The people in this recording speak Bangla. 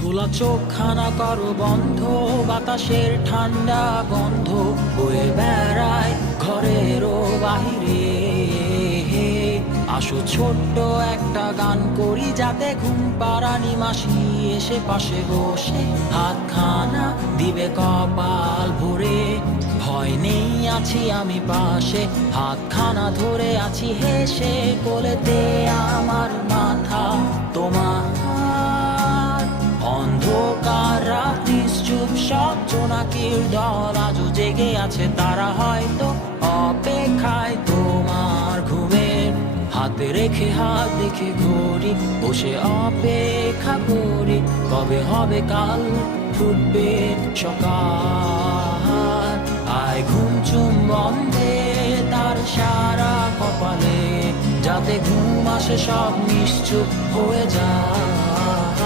খোলা চোখখানা করো বন্ধ, বাতাসের ঠান্ডা গন্ধ বয়ে বেড়ায় ঘরেরও বাহিরে। আসো ছোট্ট একটা গান করি, যাতে ঘুম পাড়ানি মাসি এসে পাশে বসে হাতখানা দিবে কপাল ভরে। ভয় নেই, আছি আমি পাশে, হাতখানা ধরে আছি হেসে, কোলেতে আমার মাথা তোমার। অন্ধকার রাত্রি চুপ, সব জোনাকির দল আজও জেগে আছে, তারা হয়তো অপেক্ষায় তোমার ঘুমের। হাতে রেখে হাত দেখে ঘড়ি, বসে অপেক্ষা করি, কবে হবে কাল, ফুটবে সকাল। আয় ঘুম চুম বন্ধে তার সারা কপালে, যাতে ঘুম আসে সব নিশ্চুপ হয়ে যায়।